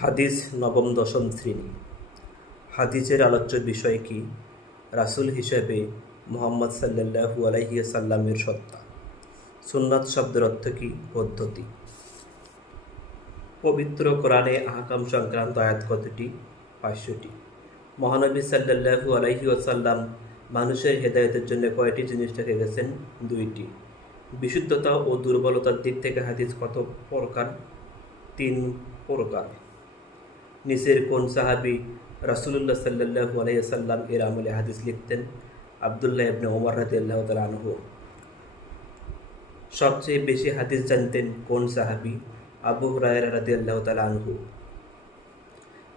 হাদিস নবম দশম শ্রেণী। হাদিসের আলোচ্য বিষয় কি? রাসূল হিসেবে মুহাম্মদ সাল্লাল্লাহু আলাইহি সাল্লামের সত্তা। সুন্নাত শব্দের অর্থ কি? পদ্ধতি। পবিত্র কোরআনে আহকাম সংক্রান্ত আয়াত কতটি? 500টি। মহানবী সাল্লাল্লাহু আলাইহি ওয়াসাল্লাম মানুষের হেদায়েতের জন্য কয়টি জিনিস রেখে গেছেন? 2টি। বিশুদ্ধতা ও দুর্বলতার দিক থেকে হাদিস কত প্রকার? 3 প্রকার। নিচের কোন সাহাবী রাসূলুল্লাহ সাল্লাল্লাহু আলাইহি ওয়াসাল্লাম এর আমলে হাদিস লিখতেন? আব্দুল্লাহ ইবনে ওমর রাদিয়াল্লাহু তাআলা আনহু। সবচেয়ে বেশি হাদিস জানতেন কোন সাহাবী? আবু হুরায়রা রাদিয়াল্লাহু তাআলা আনহু।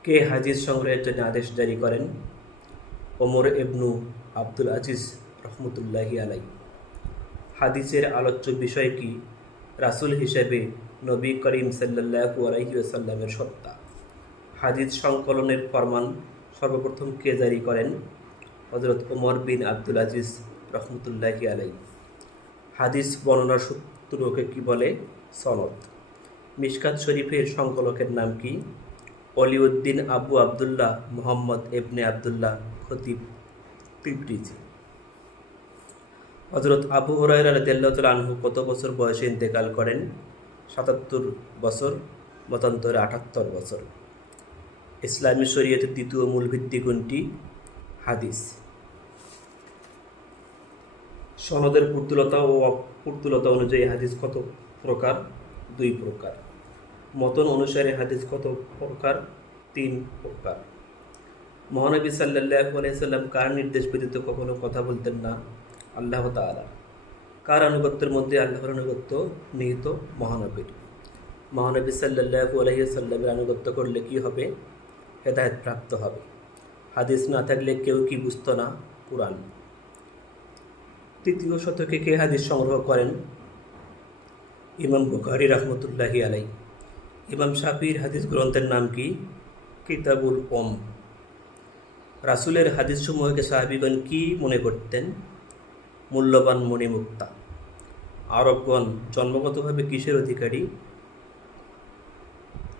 কে হাদিস সংগ্রহের জন্য আদেশ জারি করেন? ওমর ইবনু আব্দুল আজিজ রহমতুল্লাহি আলাইহি। হাদিসের আলোচ্য বিষয় কি? রাসূল হিসেবে নবী করিম সাল্লাল্লাহু আলাইহি ওয়াসাল্লামের সত্তা। হাদিস সংকলনের ফরমান সর্বপ্রথম কে জারি করেন? হযরত ওমর বিন আব্দুল আজিজ রহমতুল্লাহি আলাইহি। হাদিস বর্ণনার সূত্রকে কি বলে? সনদ। মিশকাত শরীফের সংকলকের নাম কি? অলিউদ্দিন আবু আবদুল্লাহ মুহাম্মদ ইবনে আবদুল্লাহ খতিব তিবরিজি। হযরত আবু হুরায়রা রাদিয়াল্লাহু তাআলা আনহু কত বছর বয়সে ইন্তেকাল করেন? 77 বছর, মতান্তরে 78 বছর। ইসলামী শরীয়তের দ্বিতীয় মূল ভিত্তি কোনটি? হাদিস। সনদের পূর্তুলতা ও অপূর্তুলতা অনুযায়ী হাদিস কত প্রকার? 2 প্রকার। মতন অনুসারে হাদিস কত প্রকার? 3 প্রকার। মহানবী সাল্লাল্লাহু আলাইহি সাল্লাম কার নির্দেশ ব্যতীত কখনো কথা বলতেন না? আল্লাহ তাআলা। কার আনুগত্যের মধ্যে আল্লাহর আনুগত্য নিহিত? মহানবীর। মহানবী সাল্লাল্লাহু আলাইহি সাল্লামের আনুগত্য করলে কি হবে? হেদায়েত প্রাপ্ত হবে। হাদিস না থাকলে কেউ কি বুঝতো না? কুরআন। তৃতীয় শতকে কে হাদিস সংগ্রহ করেন? ইমাম বুখারী রাহমাতুল্লাহি আলাইহি। ইমাম শাফিঈর হাদিস গ্রন্থের নাম কি? কিতাবুল উম। রাসূলের হাদিসসমূহকে সাহাবীগণ কি মনে করতেন? মূল্যবান মণিমুক্তা। আরবগণ জন্মগতভাবে কিসের অধিকারী?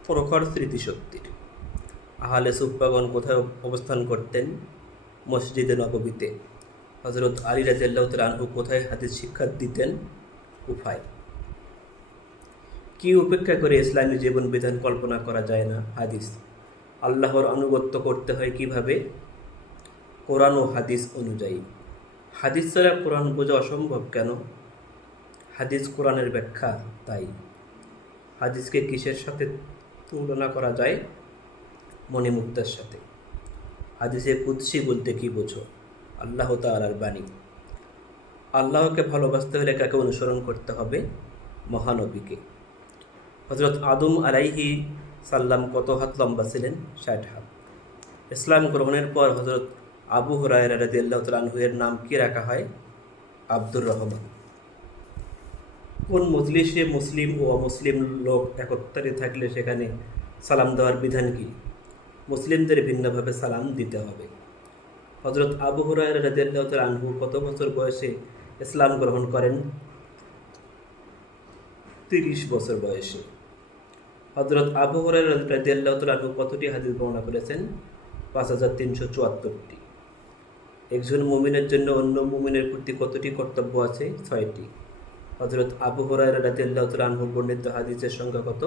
প্রখর স্মৃতিশক্তির। আহলে সুফফাগণ কোথায় অবস্থান করতেন? মসজিদে নববীতে। হযরত আলী রাদিয়াল্লাহু তাআলা আনহু কোথায় হাদিস শিক্ষা দিতেন? কুফায়। কি উপেক্ষা করে ইসলামী জীবন বিধান কল্পনা করা যায় না? হাদিস। আল্লাহর আনুগত্য করতে হয় কিভাবে? কোরআন ও হাদিস অনুযায়ী। হাদিস ছাড়া কোরআন বোঝা অসম্ভব কেন? হাদিস কোরআনের ব্যাখ্যা, তাই। হাদিসকে কিসের সাথে তুলনা করা যায়? মণিমুক্তার সাথে। হাদিসে কুদসি বলতে কি বোঝো? আল্লাহ তাআলার বাণী। আল্লাহকে ভালোবাসতে হলে কাকে অনুসরণ করতে হবে? মহানবীকে। হযরত আদম আলাইহি সাল্লাম কত হাত লম্বা ছিলেন? 60 হাত। ইসলাম গ্রহণের পর হযরত আবু হুরায়রা রাদিয়াল্লাহু তাআলা আনহু এর নাম কি রাখা হয়? আব্দুর রহমান। কোন মজলিসে মুসলিম ও অমুসলিম লোক একত্রে থাকলে সেখানে সালাম দেওয়ার বিধান কি? মুসলিমদের ভিন্নভাবে সালাম দিতে হবে। হযরত আবু হুরায়রা রাদিয়াল্লাহু তাআলা আনহু কত বছর বয়সে ইসলাম গ্রহণ করেন? 30 বছর বয়সে। হযরত আবু হুরায়রা রাদিয়াল্লাহু তাআলা আনহু কতটি হাদিস বর্ণনা করেছেন? 5374টি। একজন মুমিনের জন্য অন্য মুমিনের প্রতি কতটি কর্তব্য আছে? 6টি। হযরত আবু হুরায়রা রাদিয়াল্লাহু তাআলা আনহু বর্ণিত হাদিসের সংখ্যা কত?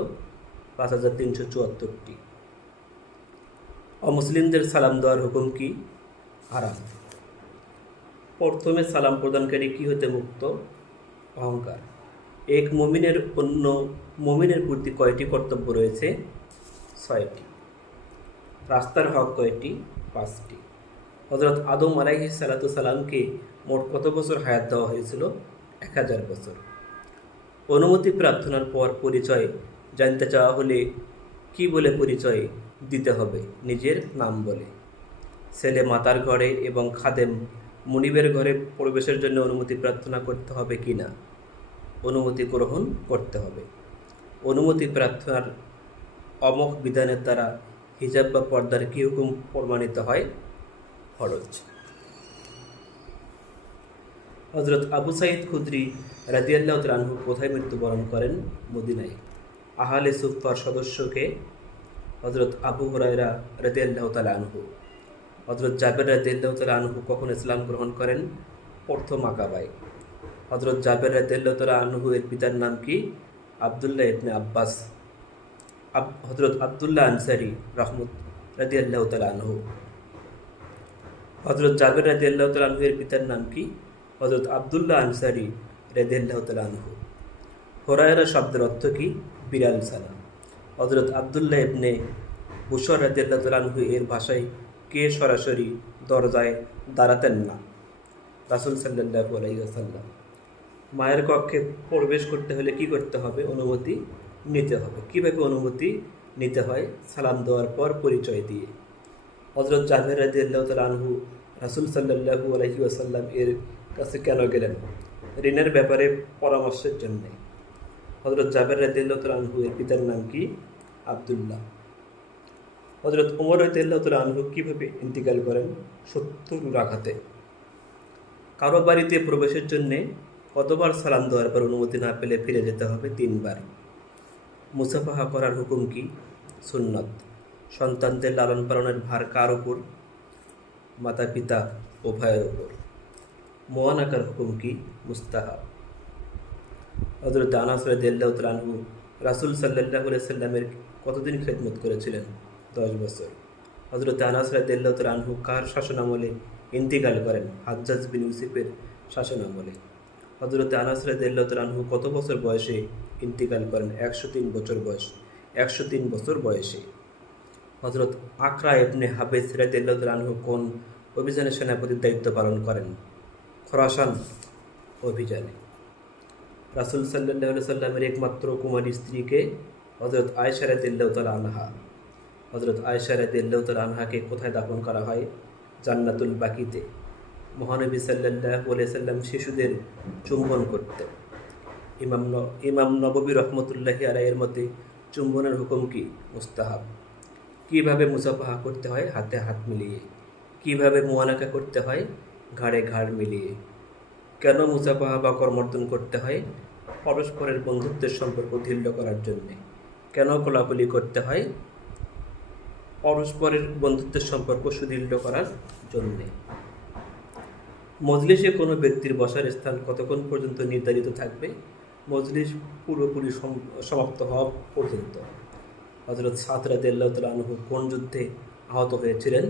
5374টি। অমুসলিমদের সালাম দেওয়ার হুকুম কি? হারাম। প্রথমে সালাম প্রদানকারী কি হতে মুক্ত? অহংকার। এক মুমিনের অন্য মুমিনের প্রতি কয়টি কর্তব্য রয়েছে? 6টি। রাস্তার হক কয়টি? 5টি। হযরত আদম আলাইহিস সালাতু সালামকে মোট কত বছর হায়াত দেওয়া হয়েছিল? 1000 বছর। অনুমতি প্রার্থনার পর পরিচয় জানতে চাওয়া হলে কি বলে পরিচয় দিতে হবে? নিজের নাম বলে। ছেলে মাতার ঘরে এবং খাদেম মুনিবের ঘরে প্রবেশের জন্য অনুমতি প্রার্থনা করতে হবে কি না? অনুমতি গ্রহণ করতে হবে। অনুমতি প্রার্থনার অমোঘ বিধানের দ্বারা হিজাব বা পর্দার কি হুকুম প্রমাণিত হয়? ফরজ। হযরত আবু সাঈদ খুদরি রাদিয়াল্লাহু তাআলা আনহু কোথায় মৃত্যুবরণ করেন? মদিনায়। আহলে সুফফার সদস্যকে হজরত আবু হুরায়রা রাদিয়াল্লাহু তাআলা আনহু। হজরত জাবের রাদিয়াল্লাহু তাআলা আনহু কখন ইসলাম গ্রহণ করেন? প্রথম আকাবায়। হজরত জাবের রাদিয়াল্লাহু তাআলা আনহু এর পিতার নাম কি? আবদুল্লাহ ইবনে আব্বাস। হজরত আবদুল্লাহ আনসারী রহমত রাদিয়াল্লাহু তাআলা আনহু। হজরত জাবের রাদিয়াল্লাহু তাআলা আনহু এর পিতার নাম কি? হজরত আবদুল্লাহ আনসারী রাদিয়াল্লাহু তাআলা আনহু। হুরায়রা শব্দের অর্থ কি? বিড়াল ছানা। হজরত আবদুল্লাহ ইবনে বুশর রাদিয়াল্লাহু তাআলা আনহু এর ভাষায় কে সরাসরি দরজায় দাঁড়াতেন না? রাসূল সাল্লাল্লাহু আলাইহি ওয়াসাল্লাম। মায়ের কক্ষে প্রবেশ করতে হলে কি করতে হবে? অনুমতি নিতে হবে। কিভাবে অনুমতি নিতে হয়? সালাম দেওয়ার পর পরিচয় দিয়ে। হজরত জাবের রাদিয়াল্লাহু তাআলা আনহু রাসূল সাল্লাল্লাহু আলাইহি ওয়াসাল্লাম এর কাছে কেন গেলেন? ঋণের ব্যাপারে পরামর্শের জন্য। হজরত জাবের রাদিয়াল্লাহু তাআলা আনহু এর পিতার নাম কি? আব্দুল্লাহ। হজরত ওমর রাদিয়াল্লাহু তাআলা আনহু কিভাবে ইন্তিকাল করেন? শত্রুর আঘাতে। কারো বাড়িতে প্রবেশের জন্য কতবার সালাম দেওয়ার পর অনুমতি না পেলে ফিরে যেতে হবে? 3 বার। মুসাফাহা করার হুকুম কি? সুন্নত। সন্তানদের লালন পালনের ভার কার উপর? মাতা পিতা উভয়ের উপর। মুআনাকার হুকুম কি? মুস্তাহাব। হযরত আনাস রাদিয়াল্লাহু তাআলা আনহু রাসূল সাল্লাল্লাহু আলাইহি সাল্লামের কতদিন খেদমত করেছিলেন? 10 বছর। হযরত আনাস রাদিয়াল্লাহু তাআলা আনহু কার শাসনামলে ইন্তিকাল করেন? হাজ্জাজ বিন ইউসুফের শাসনামলে। হযরত আনাস রাদিয়াল্লাহু তাআলা আনহু কত বছর বয়সে ইন্তিকাল করেন? 103 বছর বয়স। 103 বছর বয়সে। হযরত আকরা ইবনে হাবিস রাদিয়াল্লাহু তাআলা আনহু কোন অভিযানে সেনাপতির দায়িত্ব পালন করেন? খোরাসান অভিযানে। রাসূল সাল্লাল্লাহু আলাইহি সাল্লামের একমাত্র কুমারী স্ত্রীকে? হযরত আয়েশা রাদিয়াল্লাহু তাআলা আনহা। হযরত আয়েশা রাদিয়াল্লাহু তাআলা আনহাকে কোথায় দাফন করা হয়? জান্নাতুল বাকিতে। মহানবী সাল্লাল্লাহু আলাইহি সাল্লাম শিশুদের চুম্বন করতেন। ইমাম নববী রহমতুল্লাহি আলাইহির মতে চুম্বনের হুকুম কি? মুস্তাহাব। কিভাবে মুসাফাহা করতে হয়? হাতে হাত মিলিয়ে। কিভাবে মুআনাকা করতে হয়? ঘাড়ে ঘাড় মিলিয়ে। কেন মুসাফাহা বা করমর্দন করতে হয়? পরস্পরের বন্ধুত্বের সম্পর্ক দৃঢ় করার জন্যে। কেন কোলাকুলি করতে হয়? পরস্পরের বন্ধুত্বের সম্পর্ক সুদৃঢ় করার জন্যে। মজলিসে কোনো ব্যক্তির বসার স্থান কতক্ষণ পর্যন্ত নির্ধারিত থাকবে? মজলিস পুরোপুরি সমাপ্ত হওয়া পর্যন্ত। হযরত সাদ রাদিয়াল্লাহু তাআলা আনহু কোন যুদ্ধে আহত হয়েছিলেন?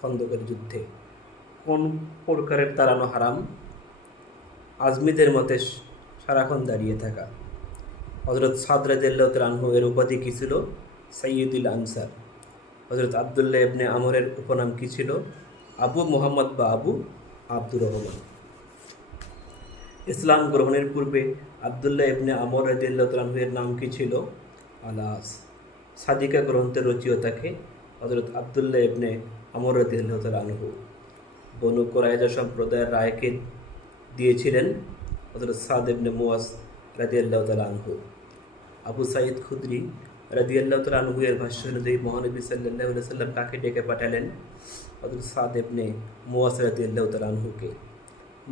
খন্দকের যুদ্ধে। কোন প্রকারের দাঁড়ানো হারাম? আজমিদের মতে সারাক্ষণ দাঁড়িয়ে থাকা। হযরত সাদ রাদিয়াল্লাহু তাআলা আনহু এর উপাধি কী ছিল? সাইয়্যিদুল আনসার। হযরত আবদুল্লাহ ইবনে আমরের উপনাম কী ছিল? আবু মুহাম্মদ বা আবু আব্দুর রহমান। ইসলাম গ্রহণের পূর্বে আবদুল্লাহ ইবনে আমর রাদিয়াল্লাহু তাআলা আনহু এর নাম কী ছিল? আলাস। সাদিকা গ্রন্থের রচয়িতাকে? হযরত আবদুল্লাহ ইবনে আমর রাদিয়াল্লাহু তাআলা আনহু। বনু কুরাইজা সম্প্রদায়ের রায়কে দিয়েছিলেন হযরত সাদ ইবনে মুয়াজ রাদিয়াল্লাহু তাআলা আনহু। আবু সাঈদ খুদরি রাদিয়াল্লাহু তাআলা আনহু এর ভাষ্য অনুযায়ী মহানবী সাল্লাল্লাহু আলাইহি সাল্লাম কাকে ডেকে পাঠালেন? হযরত সাদ ইবনে মুয়াজ রাদিয়াল্লাহু তাআলা আনহুকে।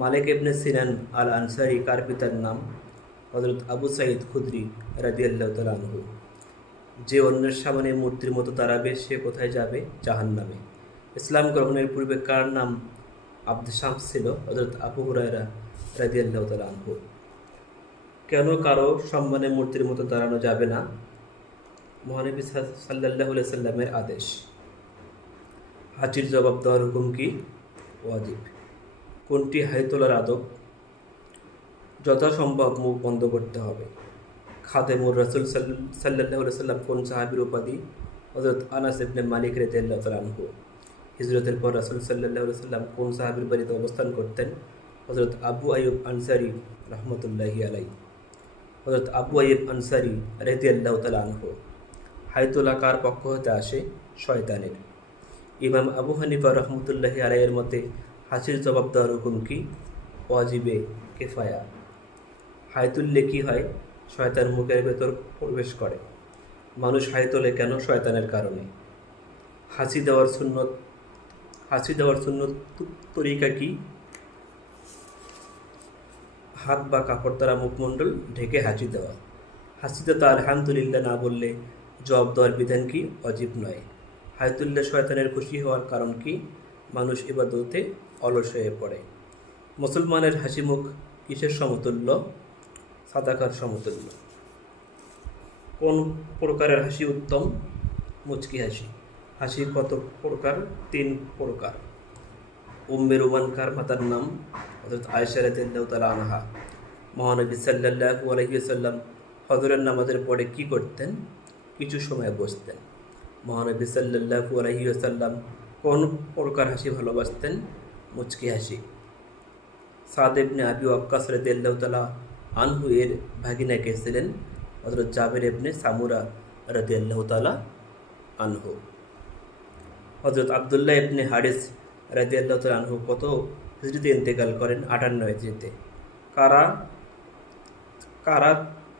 মালিক ইবনে সিনান আল আনসারী কার পিতার নাম? হযরত আবু সাঈদ খুদরি রাদিয়াল্লাহু তাআলা আনহু। যে অন্যের সামনে মূর্তির মতো দাঁড়াবে সে কোথায় যাবে? জাহান্নামে। ইসলাম গ্রহণের পূর্বে কার নাম আব্দ শামস ছিল? হযরত আবু হুরায়রা রাদিয়াল্লাহু তাআলা আনহু। কেন কারো সম্মানে মূর্তির মতো দাঁড়ানো যাবে না? মহানবী সাল্লাল্লাহু আলাইহি সাল্লামের আদেশ। হাজির জবাব দেওয়ার হুকুম কি? ওয়াজিব। কোনটি হাই তোলার আদব? যথাসম্ভব মুখ বন্ধ করতে হবে। খাদেমুর রাসূল সাল্লাল্লাহু আলাইহি সাল্লাম কোন সাহাবীর উপাধি? হযরত আনাস ইবনে মালিক রাদিয়াল্লাহু তাআলা আনহু। হিজরতের পর রাসূল সাল্লাল্লাহু আলাইহি সাল্লাম কোন সাহাবীর বাড়িতে অবস্থান করতেন? হযরত আবু আইয়ুব আনসারী রাহমাতুল্লাহি আলাইহি। হযরত আবু আইয়ুব আনসারী রাদিয়াল্লাহু তাআলা আনহু। হাইতুলা কার পক্ষ হতে আসে? শয়তানের। ইমাম আবু হানিফা রাহমাতুল্লাহি আলাইহির মতে হাসির জবাব দেওয়ার হুকুম কি? ওয়াজিবে কিফায়া। হাই তুললে কি হয়? শয়তান মুখের ভেতর প্রবেশ করে। মানুষ হাই তোলে কেন? শয়তানের কারণে। হাসি দেওয়ার সুন্নত তরিকা কি? হাত বা কাপড় দ্বারা মুখমণ্ডল ঢেকে হাসি দেওয়া। হাসিতে তো আলহামদুলিল্লাহ না বললে জবাব দেওয়ার বিধান কি? অজীব নয়। হায়াতুল্লাহ শয়তানের খুশি হওয়ার কারণ কি? মানুষ ইবাদতে অলস হয়ে পড়ে। মুসলমানের হাসি মুখ কিসের সমতুল্য? সাদাকার সমতুল্য। কোন প্রকারের হাসি উত্তম? মুচকি হাসি। হাসি কত প্রকার? 3 প্রকার। উম্মে রোমান কার মাতার নাম? হযরত আয়েশা রাদিয়াল্লাহু তাআলা আনহা। মহানবী সাল্লাল্লাহু আলাইহি ওয়াসাল্লাম ফজরের নামাজের পরে কি করতেন? কিছু সময় বসতেন। মহানবী সাল্লাল্লাহু আলাইহি ওয়াসাল্লাম কোন প্রকার হাসি ভালোবাসতেন? মুচকি হাসি। সাদ ইবনে আবি ওয়াক্কাস রাদিয়াল্লাহু তাআলা আনহু এর ভাগিনা কে ছিলেন? হযরত জাবের ইবনে সামুরা রাদিয়াল্লাহু তাআলা আনহু। হযরত আব্দুল্লাহ ইবনে হারিস রাদিয়াল্লাহু তাআলা আনহু কত হিজরিতে ইন্তেকাল করেন? 58 হিজরিতে। কারা কারা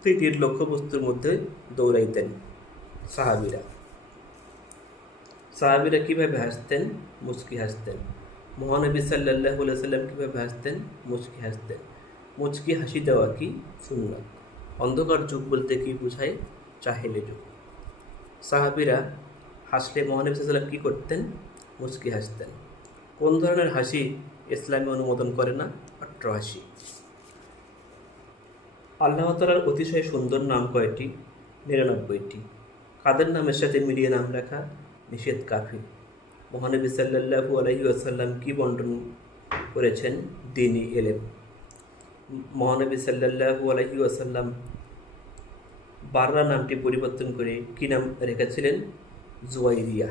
তীর লক্ষ্যবস্তুর মধ্যে দৌড়াইতেন? সাহাবীরা। সাহাবীরা কিভাবে হাসতেন? মুচকি হাসতেন। মহানবী সাল্লাল্লাহু আলাইহি ওয়াসাল্লাম কিভাবে হাসতেন? মুচকি হাসতেন। মুচকি হাসি দেওয়া কি? সুন্নাত। অন্ধকার যুগ বলতে কি বোঝায়? জাহেলি যুগ। সাহাবীরা হাসলে মহানবী সাল্লাল্লাহু আলাইহি ওয়াসাল্লাম কি করতেন? মুচকি হাসতেন। কোন ধরনের হাসি ইসলামে অনুমোদন করে না? অট্টহাসি। আল্লাহ তাআলার অতিশয় সুন্দর নাম কয়টি? 99টি। কাদের নামের সাথে মিলিয়ে নাম রাখা? নিষেধ, কাফির। মহানবী সাল্লাল্লাহু আলাইহি ওয়াসাল্লাম কি বন্টন করেছেন? দ্বীনি ইলম। মহানবী সাল্লাল্লাহু আলাইহি ওয়াসাল্লাম বাররা নামটি পরিবর্তন করে কি নাম রেখেছিলেন? জুয়াইরিয়া।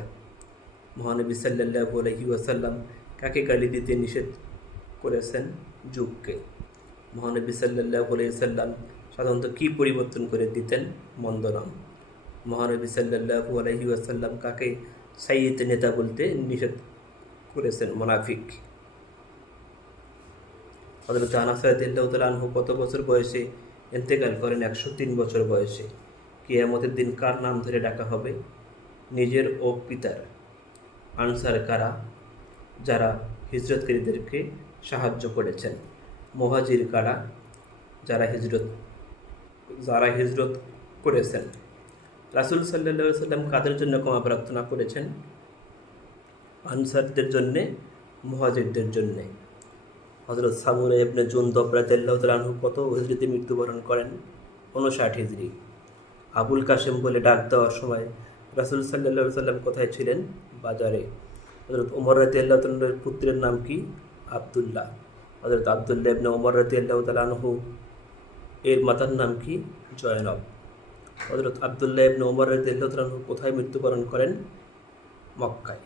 মহানবী সাল্লাল্লাহু আলাইহি ওয়াসাল্লাম কাকে গালি দিতে নিষেধ করেছেন? যুগকে। মহানবী সাল্লাল্লাহু আলাইহি ওয়াসাল্লাম সাধারণত কি পরিবর্তন করে দিতেন? মন্দ নাম। মহানবী সাল্লাল্লাহু আলাইহি ওয়াসাল্লাম কাকে সাইয়্যিদ নেতা বলতে নিষেধ করেছেন? মুনাফিক। হযরত আনাস রাদিয়াল্লাহু তাআলা আনহু কত বছর বয়সে ইন্তেকাল করেন? 103 বছর বয়সে। কিয়ামতের দিন কার নাম ধরে ডাকা হবে? নিজের ও পিতার। আনসার কারা? যারা হিজরতকারীদেরকে সাহায্য করেছেন। মুহাজির কারা? যারা হিজরত করেছেন। রাসূল সাল্লাল্লাহু আলাইহি ওয়াসাল্লাম কাদের জন্য ক্ষমা প্রার্থনা করেছেন? আনসারদের জন্যে, মুহাজিরদের জন্যে। হযরত সামুরা ইবনে জুনদব রাদিয়াল্লাহু তাআলা আনহু কত হিজরিতে মৃত্যুবরণ করেন? 59 হিজরি। আবুল কাসেম বলে ডাক দেওয়ার সময় রাসূল সাল্লাল্লাহু আলাইহি ওয়াসাল্লাম কোথায় ছিলেন? বাজারে। হযরত ওমর রাদিয়াল্লাহু তাআলার পুত্রের নাম কি? আব্দুল্লাহ। হযরত আব্দুল্লাহ ইবনে ওমর রাদিয়াল্লাহু তাআলা আনহু এর মাতার নাম কি? জয়নব। হযরত আব্দুল্লাহ ইবনে ওমর রাদিয়াল্লাহু তাআলা আনহু কোথায় মৃত্যুবরণ করেন? মক্কায়।